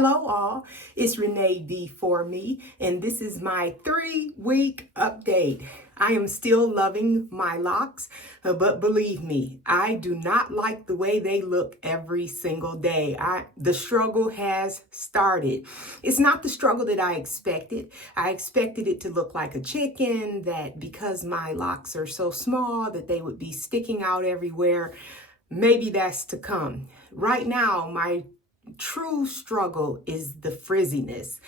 Hello all, it's Renee D for me, and this is my 3-week update. I am still loving my locks, but believe me, I do not like the way they look every single day. The struggle has started. It's not the struggle that I expected. I expected it to look like a chicken, that because my locks are so small that they would be sticking out everywhere. Maybe that's to come. Right now, my true struggle is the frizziness.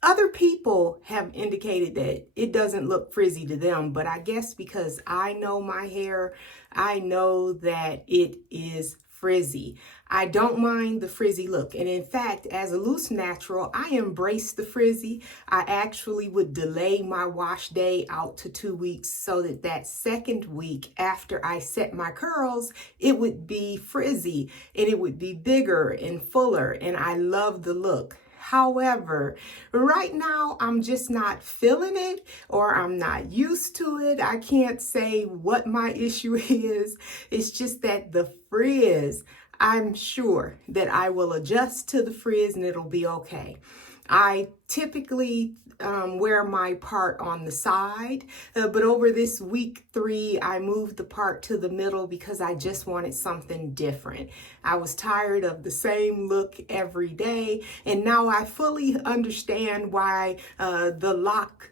Other people have indicated that it doesn't look frizzy to them, but I guess because I know my hair, I know that it is frizzy. I don't mind the frizzy look. And in fact, as a loose natural, I embrace the frizzy. I actually would delay my wash day out to 2 weeks so that that second week after I set my curls, it would be frizzy and it would be bigger and fuller. And I love the look. However, right now, I'm just not feeling it, or I'm not used to it. I can't say what my issue is. It's just that the frizz, I'm sure that I will adjust to the frizz and it'll be okay. I typically wear my part on the side, but over this week 3, I moved the part to the middle because I just wanted something different. I was tired of the same look every day, and now I fully understand why the lock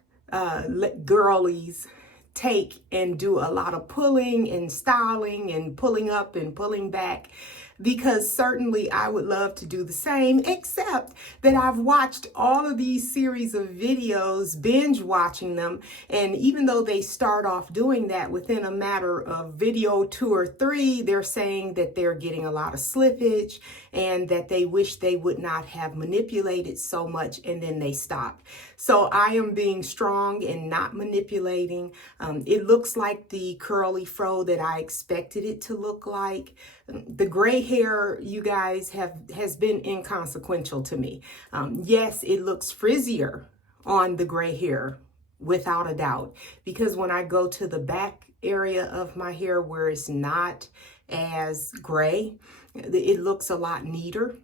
girlies take and do a lot of pulling and styling and pulling up and pulling back, because certainly I would love to do the same, except that I've watched all of these series of videos, binge watching them, and even though they start off doing that, within a matter of video 2 or 3, they're saying that they're getting a lot of slippage and that they wish they would not have manipulated so much, and then they stop. So I am being strong and not manipulating. It looks like the curly fro that I expected it to look like. The gray hair, you guys, has been inconsequential to me. Yes, it looks frizzier on the gray hair, without a doubt, because when I go to the back area of my hair where it's not as gray, it looks a lot neater.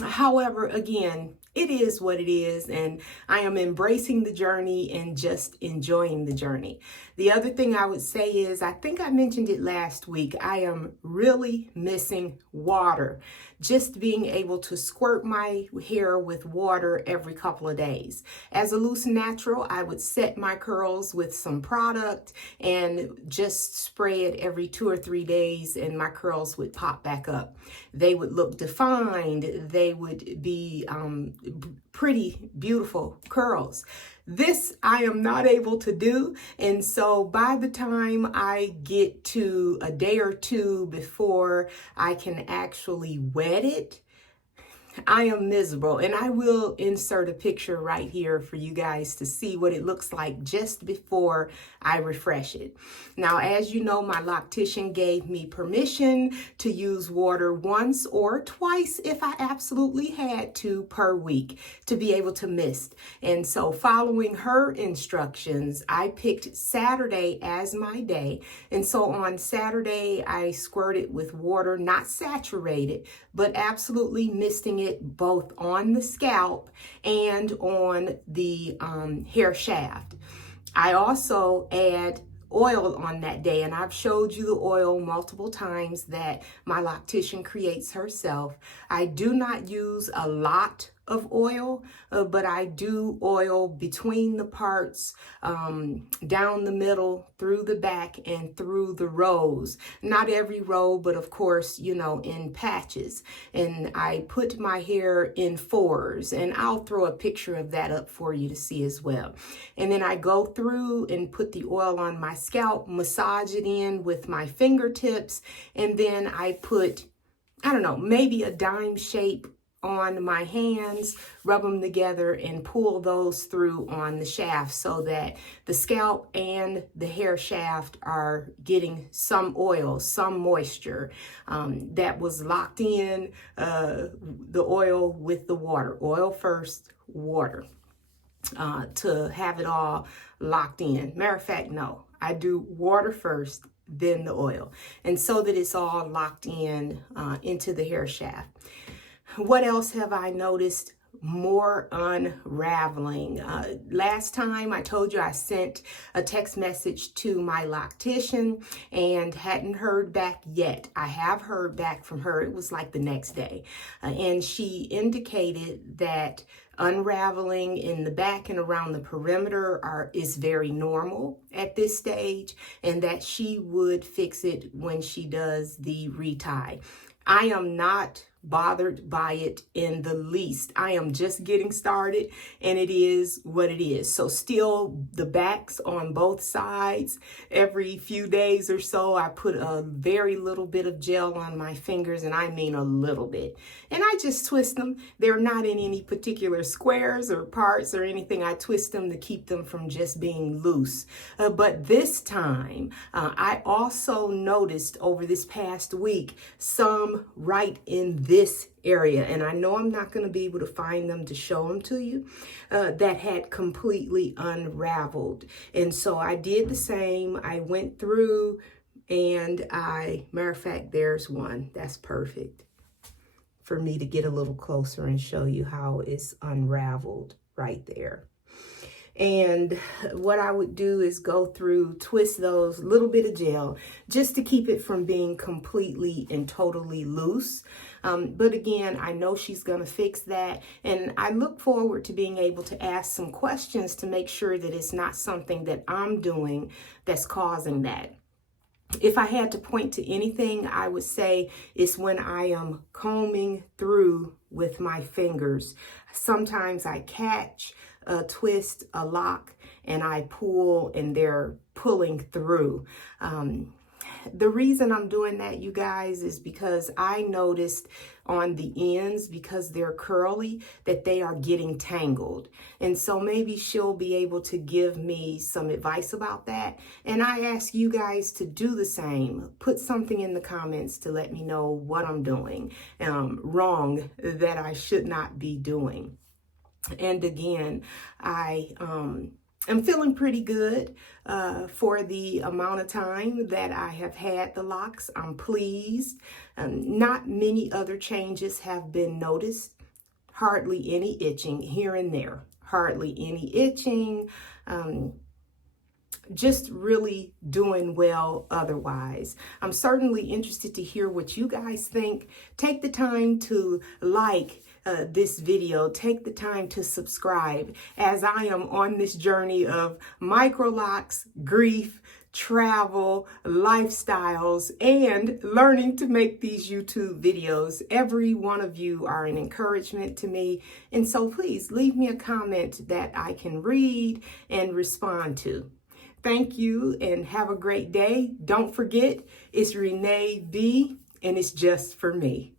However, again, it is what it is, and I am embracing the journey and just enjoying the journey. The other thing I would say is, I think I mentioned it last week, I am really missing water. Just being able to squirt my hair with water every couple of days. As a loose natural, I would set my curls with some product and just spray it every 2 or 3 days, and my curls would pop back up. They would look defined. They would be pretty, beautiful curls. This I am not able to do, and so by the time I get to a day or 2 before I can actually wet it, I am miserable, and I will insert a picture right here for you guys to see what it looks like just before I refresh it. Now, as you know, my loctician gave me permission to use water once or twice if I absolutely had to per week to be able to mist. And so following her instructions, I picked Saturday as my day. And so on Saturday, I squirted with water, not saturated, but absolutely misting it both on the scalp and on the hair shaft. I also add oil on that day, and I've showed you the oil multiple times that my loctician creates herself. I do not use a lot of oil, but I do oil between the parts, down the middle, through the back, and through the rows. Not every row, but of course, you know, in patches. And I put my hair in 4s, and I'll throw a picture of that up for you to see as well. And then I go through and put the oil on my scalp, massage it in with my fingertips, and then I put, I don't know, maybe a dime shape on my hands, rub them together, and pull those through on the shaft so that the scalp and the hair shaft are getting some oil, some moisture that was locked in, the oil with the water. Oil first, water, to have it all locked in. Matter of fact, no, I do water first, then the oil, and so that it's all locked in into the hair shaft. What else have I noticed? More unraveling. Last time I told you I sent a text message to my loctician and hadn't heard back yet. I have heard back from her. It was like the next day. And she indicated that unraveling in the back and around the perimeter is very normal at this stage, and that she would fix it when she does the retie. I am not bothered by it in the least. I am just getting started, and it is what it is. So still the backs on both sides, every few days or so, I put a very little bit of gel on my fingers, and I mean a little bit. And I just twist them. They're not in any particular squares or parts or anything. I twist them to keep them from just being loose. But this time, I also noticed over this past week some right in this area, and I know I'm not going to be able to find them to show them to you, that had completely unraveled. And so I did the same. I went through and matter of fact, there's one that's perfect for me to get a little closer and show you how it's unraveled right there. And what I would do is go through, twist those, little bit of gel, just to keep it from being completely and totally loose. But again, I know she's going to fix that. And I look forward to being able to ask some questions to make sure that it's not something that I'm doing that's causing that. If I had to point to anything, I would say it's when I am combing through with my fingers. Sometimes I catch a twist, a lock, and I pull, and they're pulling through. The reason I'm doing that, you guys, is because I noticed on the ends, because they're curly, that they are getting tangled. And so maybe she'll be able to give me some advice about that. And I ask you guys to do the same. Put something in the comments to let me know what I'm doing wrong, that I should not be doing. And again, I'm feeling pretty good for the amount of time that I have had the locks. I'm pleased. Not many other changes have been noticed. Hardly any itching here and there. Hardly any itching. Just really doing well otherwise. I'm certainly interested to hear what you guys think. Take the time to like this video. Take the time to subscribe as I am on this journey of Microlocs, grief, travel, lifestyles, and learning to make these YouTube videos. Every one of you are an encouragement to me. And so please leave me a comment that I can read and respond to. Thank you and have a great day. Don't forget, it's Renee B, and it's just for me.